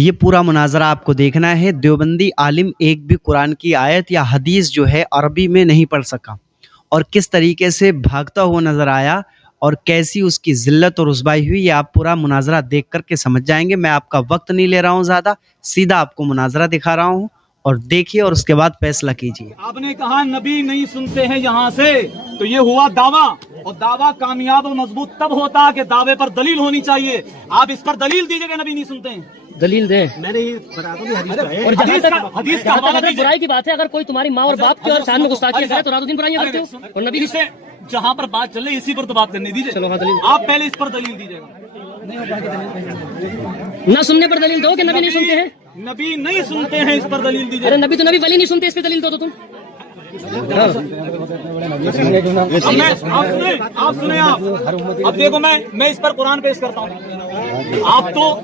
یہ پورا مناظرہ آپ کو دیکھنا ہے۔ دیوبندی عالم ایک بھی قرآن کی آیت یا حدیث جو ہے عربی میں نہیں پڑھ سکا، اور کس طریقے سے بھاگتا ہوا نظر آیا اور کیسی اس کی ذلت اور رسوائی ہوئی، یہ آپ پورا مناظرہ دیکھ کر کے سمجھ جائیں گے۔ میں آپ کا وقت نہیں لے رہا ہوں زیادہ، سیدھا آپ کو مناظرہ دکھا رہا ہوں، اور دیکھیے اور اس کے بعد فیصلہ کیجیے۔ آپ نے کہا نبی نہیں سنتے ہیں یہاں سے، تو یہ ہوا دعویٰ، اور دعویٰ کامیاب اور مضبوط تب ہوتا کہ دعوے پر دلیل ہونی چاہیے۔ آپ اس پر دلیل دیجیے کہ نبی نہیں سنتے ہیں۔ دلیل دیں۔ میں نے اور حدیث کا حوالہ دیجیے۔ برائی کی بات ہے، اگر کوئی تمہاری ماں اور باپ کی اور شان میں گستاخی کرے تو رات دن برائیاں کرتے ہو، اور نبی سے جہاں پر بات چل رہی ہے اسی پر تو بات کرنے دیجیے۔ چلو ہاں دلیل۔ آپ پہلے اس پر دلیل دیجیے گا۔ نہ سننے پر دلیل دو کہ نبی نہیں سنتے ہیں۔ نبی نہیں سنتے ہیں، اس پر دلیل دیجیے۔ ارے نبی تو نبی ولی نہیں سنتے، اس پہ دلیل دو تو تم۔ آپ سنیں اب دیکھو میں اس پر قرآن پیش کرتا ہوں۔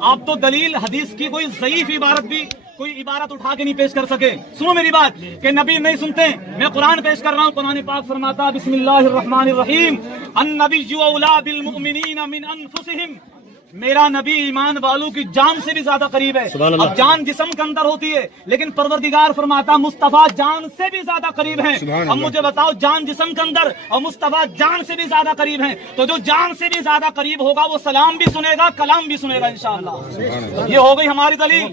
آپ تو دلیل حدیث کی کوئی ضعیف عبارت بھی کوئی عبارت اٹھا کے نہیں پیش کر سکے۔ سنو میری بات کہ نبی نہیں سنتے، میں قرآن پیش کر رہا ہوں۔ قرآن پاک فرماتا بسم اللہ الرحمن الرحیم، النبی اولی بالمؤمنین من انفسہم، میرا نبی ایمان والوں کی جان سے بھی زیادہ قریب ہے۔ اب جان جسم کے اندر ہوتی ہے، لیکن پروردگار فرماتا مصطفیٰ جان سے بھی زیادہ قریب ہیں۔ اب مجھے بتاؤ، جان جسم کے اندر اور مصطفیٰ جان سے بھی زیادہ قریب ہیں، تو جو جان سے بھی زیادہ قریب ہوگا وہ سلام بھی سنے گا، کلام بھی سنے گا انشاءاللہ۔ یہ ہو گئی ہماری دلیل،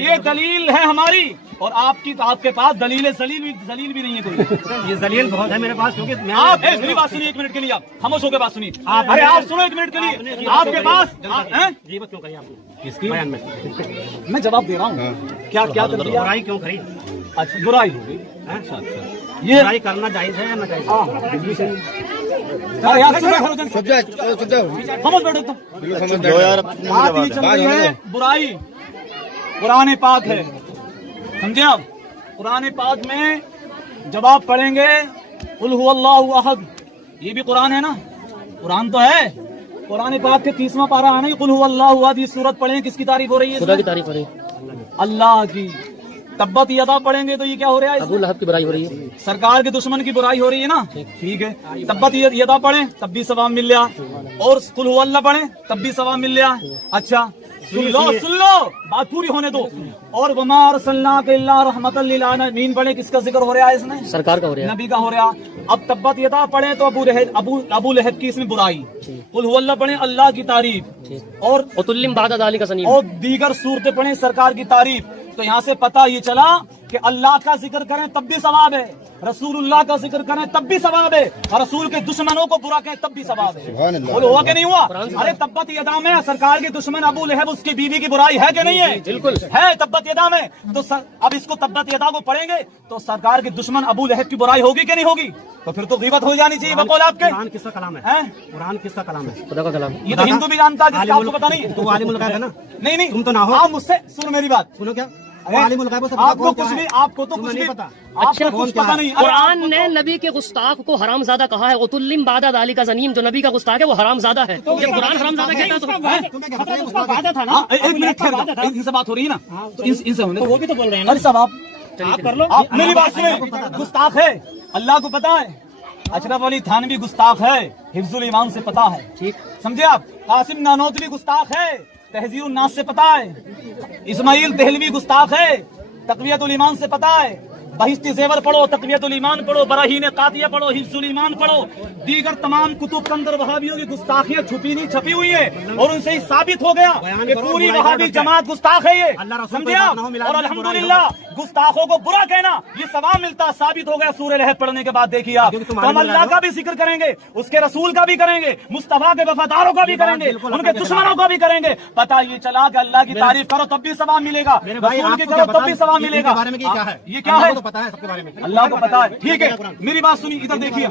یہ دلیل ہے ہماری، اور آپ کے پاس دلیل ذلیل بھی نہیں ہے کوئی۔ یہ ذلیل بہت ہے میرے پاس، کیونکہ آپ میری بات سنیے ایک منٹ کے لیے، آپ خاموش ہو کے بات سنیے۔ ارے آپ سنو ایک منٹ کے لیے، آپ کے پاس غیبت کیوں کری آپ نے اس کی بیان میں؟ میں جواب دے رہا ہوں۔ کیا کر دیا؟ برائی کیوں کری؟ اچھا برائی ہو گئی۔ یہ برائی کرنا جائز ہے یا ناجائز ہے؟ برائی قرآن پاک ہے، سمجھے آپ؟ قرآن پاک میں جب آپ پڑھیں گے قل هو اللہ احد، یہ بھی قرآن ہے نا، قرآن تو ہے۔ قرآن پاک کے 30واں پارہ ہے نا، قل هو اللہ احد، یہ سورت پڑھیں کس کی تعریف ہو رہی ہے؟ خدا کی تعریف ہو رہی ہے، اللہ کی۔ تبت یدا پڑھیں گے تو یہ کیا ہو رہا ہے؟ ابو لہب کی برائی ہو رہی ہے، سرکار کے دشمن کی برائی ہو رہی ہے نا، ٹھیک ہے۔ تبت یدا پڑھیں تب بھی ثواب مل لیا، اور قل هو اللہ پڑھیں تب بھی ثواب مل لیا۔ اچھا سن لو بات پوری ہونے دو۔ اور وما ارسلناک الا رحمۃ للعالمین پڑھیں، کس کا ذکر ہو رہا ہے اس میں؟ سرکار کا ہو رہا ہے، نبی کا ہو رہا۔ اب تبت یدا پڑھیں تو ابو لہب کی اس میں برائی، قل هو اللہ پڑھیں اللہ کی تعریف، اور وتلم بعد ذلک سنیم، اور دیگر صورتیں پڑھیں سرکار کی تعریف۔ تو یہاں سے پتہ یہ چلا کہ اللہ کا ذکر کریں تب بھی ثواب ہے، رسول اللہ کا ذکر کریں تب بھی ثواب ہے، اور رسول کے دشمنوں کو برا کہیں تب بھی ثواب ہے۔ بولو ہوا کہ نہیں ہوا؟ ارے تبت یدا میں سرکار کے دشمن ابو لہب اس کی بیوی کی برائی ہے کہ نہیں ہے؟ بالکل ہے تبت یدا میں۔ تو اب اس کو تبت یدا کو پڑھیں گے تو سرکار کے دشمن ابو لہب کی برائی ہوگی کہ نہیں ہوگی؟ تو پھر تو غیبت ہو جانی چاہیے بقول آپ کے۔ قرآن کس کا کلام ہے؟ قرآن کس کا کلام ہے؟ خدا کا کلام۔ یہ تو ہندو بھی جانتا ہے، جس کا آپ کو پتا نہیں۔ تو عالم الغیب ہے نا؟ نہیں تم تو نہ ہو۔ آپ مجھ سے سنو میری بات، سنو کیا عالم الغیب سے آپ کو کچھ بھی، آپ کو تو کچھ نہیں پتا، آپ کو کچھ پتا نہیں۔ قرآن نے نبی کے گستاخ کو حرام زادہ کہا ہے، وتلم بعد ذلک سنیم، جو نبی کا گستاخ ہے وہ حرام زادہ ہے۔ یہ قرآن حرام زادہ کہتا ہے تو ایک منٹ ان سے بات ہو رہی ہے نا، تو ان سے ہونے وہ بھی تو بول رہے ہیں ارے صاحب آپ کر لو۔ آپ میری بات سنیں، گستاخ ہے اللہ کو پتا ہے، اشرف علی تھانوی گستاخ ہے، حفظ الایمان سے پتا ہے، سمجھے آپ؟ قاسم نانوتوی گستاخ ہے، تہذیب الناس سے پتا ہے، اسماعیل دہلوی گستاخ ہے، تقویت الایمان سے پتا ہے، بہشت زیور پڑھو، تقویت الایمان پڑھو، براہین قاطعہ پڑھو، حفظ الایمان پڑھو، دیگر تمام کتب کے اندر وہابیوں کی گستاخیاں چھپی نہیں چھپی ہوئی ہے، اور ان سے ہی ثابت ہو گیا کہ پوری وہابی جماعت گستاخ ہے یہ، سمجھے آپ؟ اور الحمدللہ گستاخوں کو برا کہنا یہ ثواب ملتا، ثابت ہو گیا سورہ لہب پڑھنے کے بعد۔ دیکھیے آپ، تو ہم اللہ کا بھی ذکر کریں گے، اس کے رسول کا بھی کریں گے، مصطفیٰ کے وفاداروں کا بھی کریں گے، ان کے دشمنوں کا بھی کریں گے۔ پتہ یہ چلا کہ اللہ کی تعریف کرو تب بھی ثواب ملے گا، رسول کی کرو تب بھی ثواب ملے گا۔ یہ کیا ہے؟ پتا ہے سب کے بارے میں، اللہ کو پتا ہے، ٹھیک ہے۔ میری بات سنی، ادھر دیکھیے،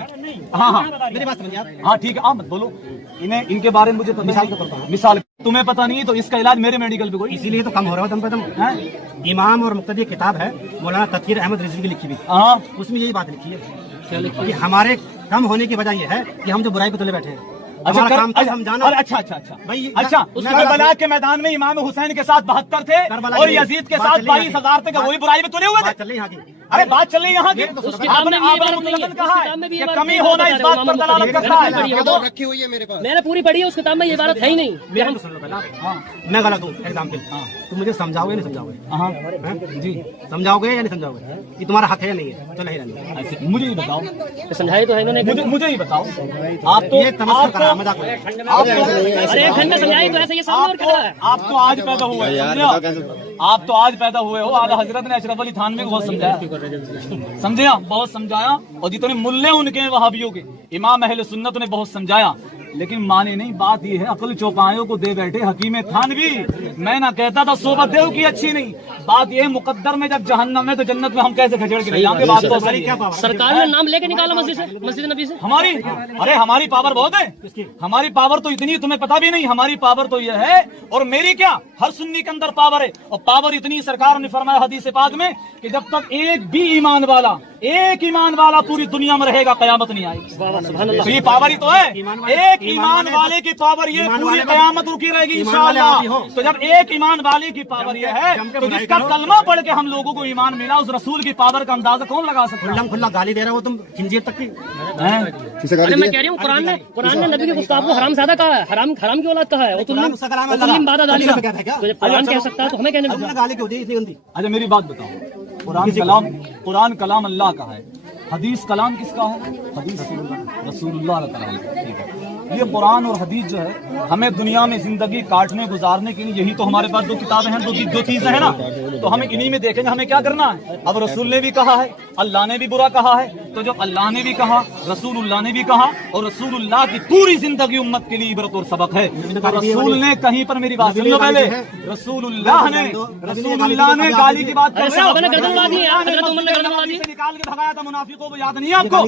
ہاں میری بات سمجھیے آپ۔ ہاں ٹھیک ہے، آپ مت بولو، ان کے بارے میں مجھے مثال تمہیں پتا نہیں تو اس کا علاج میرے میڈیکل پہ کوئی، اسی لیے تو کم ہو رہا ہے دم پہ دم۔ امام اور مقتدی کتاب ہے مولانا تقیر احمد رضوی کی لکھی ہوئی، ہاں اس میں یہی بات لکھی ہے کہ ہمارے کم ہونے کی وجہ یہ ہے کہ ہم جو برائی پہ تلے بیٹھے ہیں، ہمارا کام تھا ہم جانا۔ اچھا کربلا کے میدان میں امام حسین کے ساتھ 72 تھے اور یزید کے ساتھ 22,000 تھے، وہی برائی میں تلے ہوئے تھے۔ چل رہی یہاں کی अरे बात चल रही यहाँ की। उस किताब में आपने भी ये आबर बात नहीं है। मुतलकन कहा उस किताब में है भी कि ये बात कमी नहीं है। होना इस बात पर दलालत करता है। रखी हुई है मेरे पास। मैंने पूरी पढ़ी है, उस किताब में ये बात है ही नहीं। मेरा तो सुन लो पहला। मैं गलत हूँ एग्जाम्पल, तुम मुझे समझाओगे नहीं समझाओगे? हाँ जी, समझाओगे या नहीं समझाओगे कि तुम्हारा हक है या नहीं है? तो नहीं रहने। ऐसे मुझे ही बताओ, समझाए तो है इन्होंने। मुझे ही बताओ। आप तो ये तमस्कुर करा, मजाक नहीं। अरे एक घंटे समझाई तो ऐसे ये सामने और क्या है? आप तो आज पैदा हुए समझे? आप तो आज पैदा हुए हो। आला हजरत ने अशरफ अली थानवी को बहुत समझाया, समझे आप? बहुत समझाया। और जितने मुल्ले उनके वहाबियों के, इमाम अहले सुन्नत ने बहुत समझाया, लेकिन माने नहीं। बात ये है, अकल चौपायों को दे बैठे हकीम थानवी। मैं ना कहता था सोबत देव की अच्छी नहीं। बात ये है, मुकद्दर में जब जहन्नम है तो जन्नत में हम कैसे खचेड़ के ले जाएंगे? बात तो सही है। सरकार ने नाम लेके निकाला मस्जिद से, मस्जिद नबी से। हमारी, अरे हमारी पावर बहुत है। हमारी पावर तो इतनी, तुम्हें पता भी नहीं। हमारी पावर तो यह है, और मेरी क्या, हर सुन्नी के अंदर पावर है। और पावर इतनी, सरकार ने फरमाया हदीस पाक में कि जब तक एक भी ईमान वाला, एक ईमान वाला पूरी दुनिया में रहेगा, कयामत नहीं आएगी। तो ये पावर ही तो है। एक ईमान वाले की पावर ये पूरी कयामत रुकी रहेगी इंशाअल्लाह। तो जब एक ईमान वाले की पावर ये है, तो जिसका कलमा पढ़ के हम लोगों को ईमान मिला, उस रसूल की पावर का अंदाजा कौन लगा सकता है? खुल्ला गाली दे रहे हो तुम खिंजीर तक की। अरे मैं कह रही हूँ, कुरान ने नबी के गुस्ताख को हराम ज्यादा कहा है, हराम की औलाद कहा है। तो जब कुरान कह सकता है तो हमें कहने गाली क्यों दी इतनी गंदी? अच्छा मेरी बात बताओ, कुरान कलाम अल्लाह का है, हदीस कलाम किसका है? हदीस रसूलुल्लाह का कलाम है। ठीक है, ये कुरान और हदीस जो है, हमें दुनिया में जिंदगी काटने गुजारने के लिए, यही तो हमारे पास दो किताबें हैं, दो चीजें हैं ना। तो हमें इन्हीं में देखेंगे हमें क्या करना है। अब रसूल ने भी कहा है, अल्लाह ने भी बुरा कहा है, तो जब अल्लाह ने भी कहा, रसूलुल्लाह ने भी कहा, और रसूलुल्लाह की पूरी जिंदगी उम्मत के लिए इबरत और सबक है। तो रसूल ने कहीं पर, मेरी बात सुन लो पहले, रसूलुल्लाह ने गाली की बात कर निकाल के भगाया था मुनाफिकों को, याद नहीं है आपको?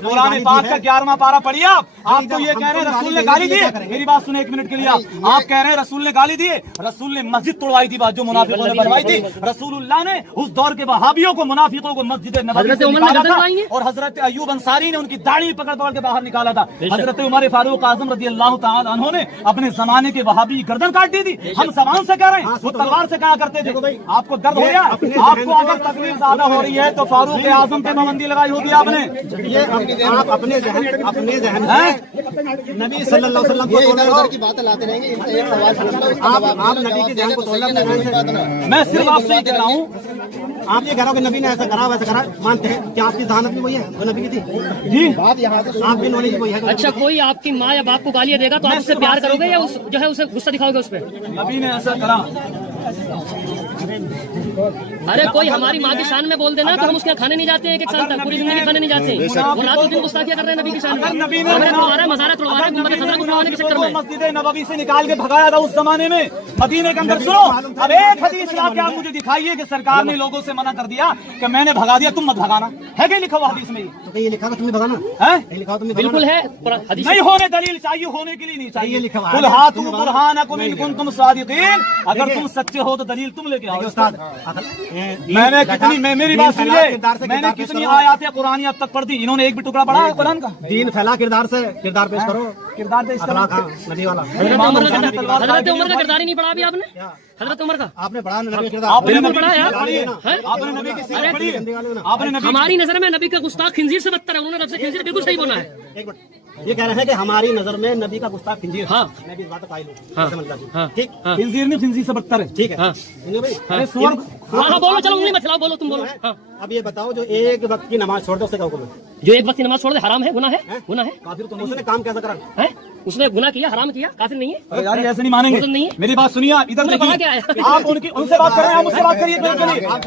कुरान पाक का 11वां पारा पढ़िए आप तो ये कह रहे हैं रसूल ने गाली दी। मेरी बात सुने एक मिनट के लिए। आप कह रहे हैं रसूल ने गाली दी, रसूल ने मस्जिद तोड़वाई थी, बात जो मुनाफिकों ने बनवाई थी। रसूलुल्लाह ने उस दौर के वहाबियों को, मुनाफिकों को मस्जिद नबवी से निकाला था, और हजरत अय्यूब अंसारी ने उनकी दाढ़ी पकड़ पकड़ के बाहर निकाला था। हजरत उमर फारूक आजम रजी अल्लाह तआला अन्हु ने अपने जमाने के वहाबी गर्दन काट दी थी। हम जबान से कह रहे हैं, वो तलवार से कहा करते थे। आपको दर्द हो गया? आपको अगर तकलीफ ज्यादा हो रही है तो फारूक आजम पे पाबंदी लगाई होगी आपने। ये आप अपने जहन नबी सल्लल्लाहु अलैहि वसल्लम को तोड़ रहे हो। की बातें लाते रहेंगे। एक सवाल आप नबी के जहन को तोड़। मैं सिर्फ आपसे कह रहा हूँ, आप ये कह रहे हो कि नबी ने ऐसा करा वैसा करा, मानते हैं क्या आपकी जहानत भी वही है जो नबी की थी? जी, बात यहाँ से आपकी नॉलेज वही है। अच्छा, कोई आपकी माँ या बाप को गालियाँ देगा तो आप उससे प्यार करोगे या उस जो है उसे गुस्सा दिखाओगे उस पर? नबी ने ऐसा करा। अरे कोई हमारी माँ की शान में बोल देना तो हम उसके यहाँ खाने नहीं जाते, एक साल तक पूरी जिंदगी खाने नहीं जाते। वो रातों दिन गुस्ताखियाँ कर रहे हैं नबी की शान में। नबी ने मज़ारा तोड़वा रहे हैं, गुंबद खज़रा को तोड़वाने के चक्कर में। मस्जिद नबवी से निकाल के भगाया था उस जमाने में, मदीने के अंदर। सुनो, अब एक हदीस ला के आप मुझे दिखाइए कि सरकार ने लोगों से मना कर दिया कि मैंने भगा दिया, तुम मत भगाना। है क्या लिखा हुआ हदीस में? तो ये लिखा था तुमने भगाना है? लिखा हो तुमने बिल्कुल है। नहीं होने दलील चाहिए, होने के लिए नहीं चाहिए। लिखा हुआ कुल हातू बुरहानकुम इन कुंतुम सादिकीन, अगर तुम सच्चे हो तो दलील तुम लेके आओ। उस्ताद मैंने कितनी, मेरी बात सुनिए, मैंने कितनी आयतें कुरानी अब तक पढ़ दी, इन्होंने एक भी टुकड़ा पढ़ा है कुरान का? दीन फैला किरदार से, किरदार पेश करो, किरदार पेश करो। नबी वाला। हजरत उमर का किरदार ही नहीं पढ़ा अभी आपने? हजरत उमर का आपने पढ़ा नबी का किरदार? आपने नबी पढ़ा यार? आपने नबी की सीरत पढ़ी है? आपने नबी, हमारी नजर में नबी का गुस्ताख खिंजीर से बदतर है। उन्होंने रब से खिंजीर बिल्कुल सही बोला है। एक मिनट, ये कह रहे हैं कि हमारी नजर में नबी का गुस्ताख खिंजीर। हाँ। मैं भी इस बात का कायल हूँ। हाँ। समझदार हूँ। हाँ। ठीक। हाँ। खिंजीर नहीं, खिंजीर से बदतर है। ठीक है। हाँ। भाई, अरे सुअर, हाँ बोलो, चलो उंगली मत चलाओ, बोलो तुम बोलो। हाँ। अब ये बताओ, जो एक वक्त की नमाज छोड़ दो उससे क्या हुक्म है? जो एक वक्त की नमाज छोड़ दे हराम है, गुनाह है, गुनाह है। काफिर तो नहीं। उसने काम कैसा करा? है? उसने गुनाह किया, हराम किया, काफिर नहीं है। अरे यार ऐसे नहीं मानेंगे। मतलब नहीं है। मेरी बात सुनिए, इधर तुमने देखिए। कहा क्या है? आप उनसे बात कर रहे हैं, आप मुझसे बात करिए।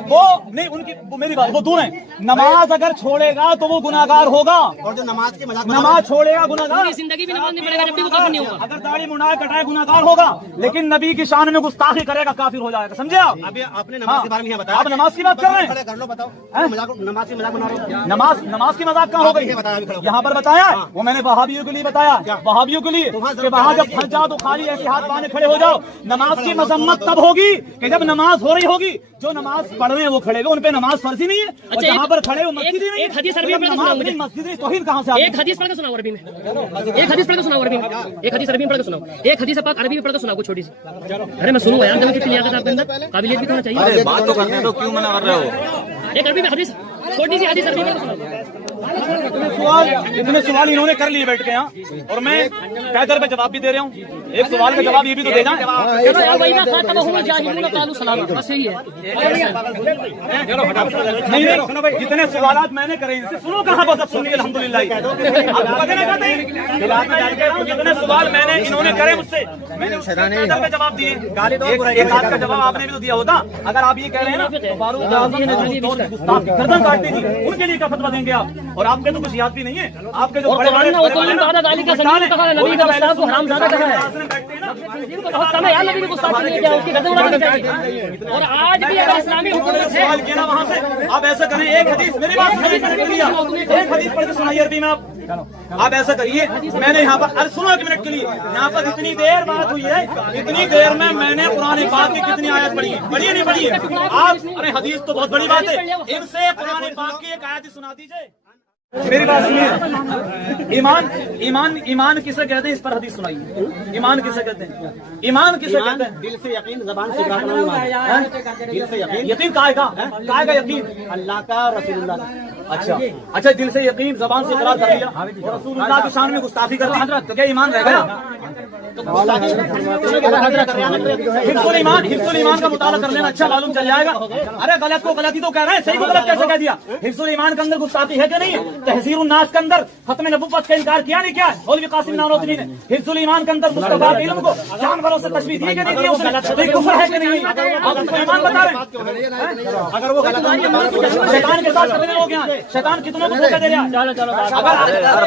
वो नहीं, उनकी मेरी बात, वो दूर है। नमाज अगर छोड़ेगा तो वो गुनाहगार होगा, और जो नमाज की मजाक नमाज छोड़ेगा गुनाहगार। पूरी जिंदगी भी नमाज नहीं पढ़ेगा जब भी वो काफिर नहीं होगा। अगर दाढ़ी मुंडाए कटाए गुनाहगार होगा, लेकिन नबी की शान में गुस्ताखी करेगा काफिर हो जाएगा। समझे आप? अभी आपने नमाज के बारे में बताया। आप नमाज की बात कर रहे हैं? कर लो, बताओ। मजाक, नमाज की मजाक बना रहे हो? नमाज की मजाक कहाँ हो गई? यहाँ पर बताया, वो मैंने वहाबियों के लिए बताया। वहाबियों के के लिए कि वहां जब फंस जाओ तो खाली ऐसे हाथ बांधे खड़े हो जाओ। नमाज की मजम्मत तब होगी कि जब नमाज हो रही होगी, जो नमाज पढ़ रहे हैं वो खड़े हुए, उन पे नमाज फर्ज ही नहीं है। और जहाँ पर खड़े हो मस्जिद ही नहीं है। एक हदीस अरबी में सुनाओ मुझे। मस्जिद तौहीद कहाँ से? एक हदीस पढ़ के सुनाओ अरबी में, एक हदीस पढ़ के सुनाओ अरबी में, एक हदीस अरबी में पढ़ के सुनाओ, एक हदीस पाक अरबी में पढ़ के सुनाओ छोटी सी। अरे मैं सुनूंगा यार, कितनी लियाकत आपके अंदर, काबिलियत भी तो होना चाहिए। बात तो करने दो, क्यों मना कर रहे हो? एक अरबी में हदीस, छोटी सी हदीस अरबी में सुनाओ। इतने सवाल इन्होंने कर लिए बैठ के यहाँ, और मैं कायदर पे जवाब भी दे रहा हूँ। एक सवाल का जवाब ये भी तो देना। बस यही है। नहीं, जितने सवालात मैंने करे इनसे सुनो कहाँ बस अब सुनिए अल्हम्दुलिल्लाह। जितने सवाल मैंने इन्होंने करे मुझसे, मैंने कायदर पे जवाब दिए। एक आध का जवाब आपने भी तो दिया होता। अगर आप ये कह रहे हैं ना तो फारूक आजम ने जो गर्दन काट दी थी, उनके लिए क्या फतवा देंगे आप? और आपके तो कुछ याद भी नहीं है। आपके जो बड़े बड़े और आज भी अगर इस्लामी सवाल किया ना वहाँ से, आप ऐसा करें, एक हदीस मेरी बात एक हदीस पढ़ के सुनाइए अरबी में आप ऐसा करिए। मैंने यहाँ पर, अरे सुनो एक मिनट के लिए, यहाँ पर इतनी देर बात हुई है, इतनी देर में मैंने कुरान पाक की कितनी आयत पढ़ी है? पढ़ी है नहीं पढ़ी है आप? अरे हदीस तो बहुत बड़ी बात है, इनसे कुरान पाक की एक आयत सुना दीजिए। मेरी बात सुनिए। ईमान किसे कहते हैं, इस पर हदीस सुनाइए। ईमान किसे कहते हैं? ईमान किसे कहते हैं? दिल से यकीन, जुबान से इकरार करना ईमान। दिल से यकीन, यकीन काय का यकीन? अल्लाह का, रसूलुल्लाह का। अच्छा, दिल से यकीन, जबान से इकरार कर लिया, और रसूलुल्लाह की शान में गुस्ताखी कर दी, तो क्या ईमान रह गया? हिफ्जुल ईमान का मुताला कर लेना, अच्छा मालूम चल जाएगा। अरे गलत को गलत ही तो कह रहे हैं, सही को गलत कैसे कह दिया? हिफ्जुल ईमान के अंदर गुस्ताखी है कि नहीं है? तहज़ीरुन नास के अंदर खत्म नबुव्वत का इनकार किया नहीं क्या? मौलवी कासिम नानोतवी ने हिफ्जुल ईमान के अंदर मुस्तफा के इल्म को जानवरों से तशबीह दी कि नहीं दी? उसने कुफ्र है कि नहीं? आप उसको ईमान बता रहे हैं? अगर वो गलत शैतान के साथ कितने लोग यहाँ, शैतान कितनों को धोखा दे रहा है?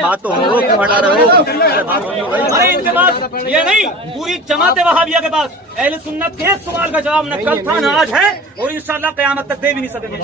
बात तो हो, क्यों हटा रहे हो? अरे इनके पास ये नहीं, पूरी जमाते वहाबिया के पास अहले सुन्नत के सवाल का जवाब न कल था न आज है, और इंशाअल्लाह क़यामत तक दे भी नहीं सकेंगे।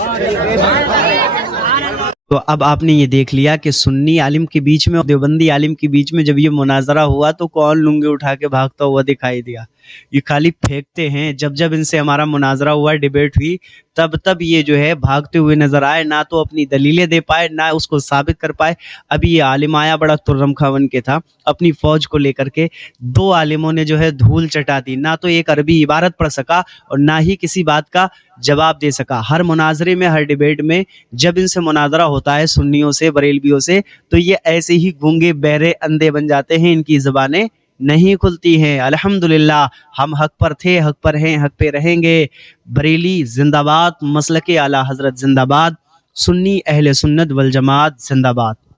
तो अब आपने ये देख लिया कि सुन्नी आलिम के बीच में और देवबंदी आलिम के बीच में जब ये मुनाजरा हुआ तो कौन लुंगी उठा के भागता हुआ दिखाई दिया? ये खाली फेंकते हैं। जब जब इनसे हमारा मुनाजरा हुआ, डिबेट हुई, तब ये जो है भागते हुए नजर आए, ना तो अपनी दलीलें दे पाए, ना उसको साबित कर पाए। अभी ये आलिम आया, बड़ा तुर्रम खावन के था, अपनी फौज को लेकर के, दो आलिमों ने जो है धूल चटा दी, ना तो एक अरबी इबारत पढ़ सका और ना ही किसी बात का जवाब दे सका। हर मुनाजरे में, हर डिबेट में जब इनसे मुनाजरा होता है सुन्नियों से, बरेलवियों से, तो ये ऐसे ही गूंगे बहरे अंधे बन जाते हैं, इनकी ज़बानें नहीं खुलती हैं। अल्हम्दुलिल्लाह हम हक पर थे, हक पर हैं, हक पे रहेंगे। बरेली जिंदाबाद, मसलके आला हजरत जिंदाबाद, सुन्नी अहले सुन्नत वल जमात जिंदाबाद।